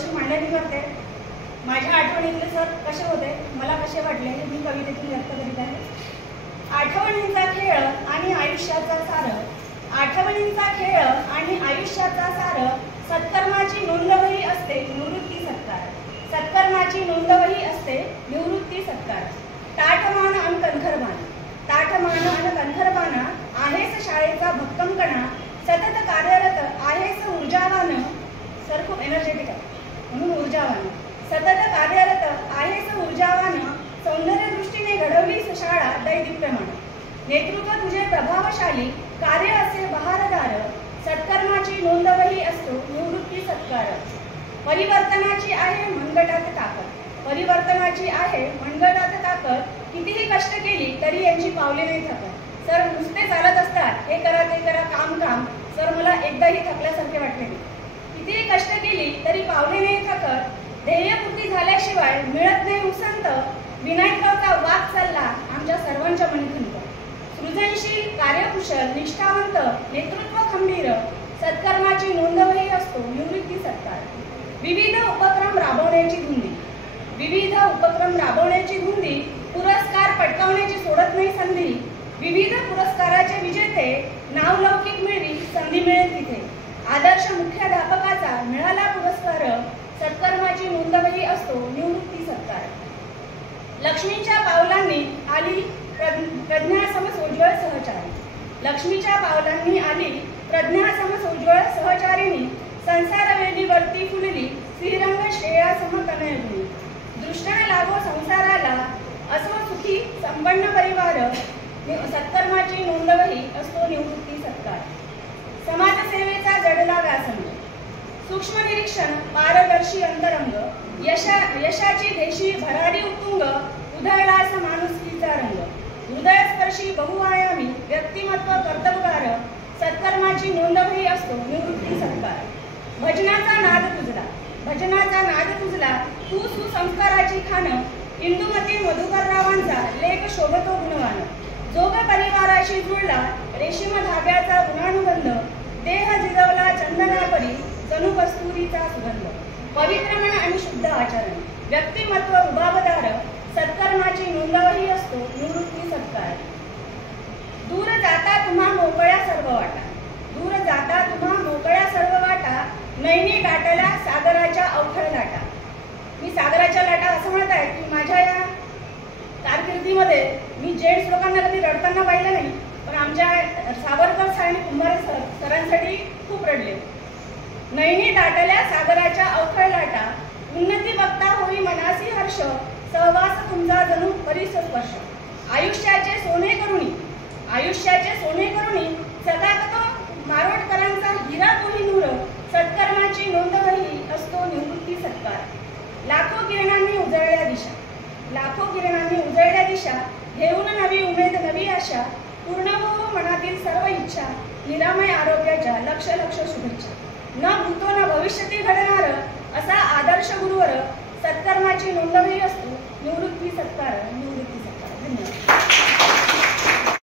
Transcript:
थोडीशी मांडणी करते। माझ्या आठवणीतले सर कसे होते, मला कसे वाटले हे मी कवितेतून व्यक्त करीत आहे। आठवणींचा खेळ आणि आयुष्याचा सार, आठवणींचा खेळ आणि आयुष्याचा सार, सत्कर्माची नोंदवही असते निवृत्ती सत्कार, सत्कर्माची नोंदवही असते निवृत्ती सत्कार। ताठमान अन कणखरबाणा, ताठमान अन कणखरबाणा, आहेस शाळेचा भक्कम कणा, सतत कार्यरत आहेस ऊर्जावान, सर खूप एनर्जेटिक आहे म्हणून ऊर्जावान, सतत कार्यरत आहेस ऊर्जावान, सौंदर्य दृष्टीने घडवलीस शाळा दैदिप्यमान, नेतृत्व तुझे प्रभावशाली, कार्य असे बहारदार, सत्कर्माची नोंदवही असतो निवृत्ती सत्कार। परिवर्तनाची आहे मनगटात ताकद, परिवर्तनाची आहे मनगटात ताकद, कितीही कष्ट केली तरी यांची पावले नाही थकत। सर नुसते चालत असतात, हे करा ते करा काम काम, सर मला एकदाही थकल्यासारखे वाटले नाही। कितीही कष्ट केली तरी पावले नाही थकत, ध्येयपूर्ती झाल्याशिवाय मिळत नाही उसंत, विनायकरावचा वाद चालला आमच्या सर्वांच्या मनीखंत। सृजनशील कार्यकुशल निष्ठावंत, नेतृत्व खंबीर, सत्कर्माची नोंदवही असतो निवृत्ती सत्कार। विविध उपक्रम राबवण्याची धुंदी, विविध उपक्रम राबवण्याची धुंदी, पुरस्कार पटकावण्याची सोडत नाही संधी, विविध पुरस्काराचे विजेते, नावलौकिक मिळवी संधी मिळेल तिथे, आदर्श मुख्याध्यापकाचा मिळाला पुरस्कार, सत्कर्माची नोंदवही असतो निवृत्ती सत्कार। लक्ष्मीच्या पावलांनी आली प्रज्ञासम सोज्वळ सहचारी, लक्ष्मीच्या पावलांनी आली प्रज्ञासम सोज्वळ सहचारिणी, संसार वेदीवरती फुलली श्रीरंग श्रेयासम तनयगुणी, दृष्टाने लागो संसाराला असो सुखी संपन्न परिवार, सत्कर्माची नोंदवही असतो निवृत्ती सत्कार। समाजसेवेचा जडला व्यासंग, सूक्ष्म निरीक्षण पारदर्शी अंतरंग, यशाची देशी भरारी उत्तुंग, उधळलास माणुसकीचा रंग, हृदयस्पर्शी बहुआयामी व्यक्तिमत्व कर्तबगार, सत्कर्माची नोंदवही असतो निवृत्ती सत्कार। भजनाचा नाद तुझला, भजनाचा नाद तुझला, तू सुसंस्काराची खान, इंदुमती मधुकररावांचा लेख शोभतो गुणवान, जोग परिवाराशी जुळला रेशीम धाग्याचा गुणानुबंध, देह जिरवला चंदनापरी जणू कस्तुरीचा सुगंध, पवित्र मन आणि शुद्ध आचरण, व्यक्तिमत्व रुबाबदार, सत्कर्माची नोंदवही असतो निवृत्ती सत्कार। दूर जाता तुम्हा मोकळ्या सर्व वाटा, दूर जाता तुम्हा मोकळ्या सर्व वाटा, नैनी दाटल्या सागराच्या अवखळ लाटा। मी सागराच्या लाटा असं म्हणत आहे की माझ्या या कारकिर्दीमध्ये मी जेंट्स लोकांना कधी रडताना पाहिलं नाही, पण आमच्या सावरकर सर आणि कुंभारे सरांसाठी खूप रडले। नैनी दाटल्या सागराच्या अवखळ लाटा, उन्नती बघता होई मनासी हर्ष, सहवास तुमचा जणू परिस स्पर्श, आयुष्याचे सोने करुणी, आयुष्याचे सोने करुणी, सदागतो मारोडकरांचा हिरा कोहिनूर, सत्कर्माची नोंदवही असतो निवृत्ती सत्कार। लाखो किरणांनी उजळल्या दिशा, लाखो किरणांनी उजळल्या दिशा, घेऊन नवी उमेद नवी आशा, पूर्ण हो मनातील सर्व इच्छा, निरामय आरोग्याच्या लक्ष लक्ष शुभेच्छा, न भूतो न भविष्यती घडणार असा आदर्श गुरुवर, सत्कर्माची नोंदवही असतो निवृत्ती सत्कार, निवृत्ती सत्कार। धन्यवाद।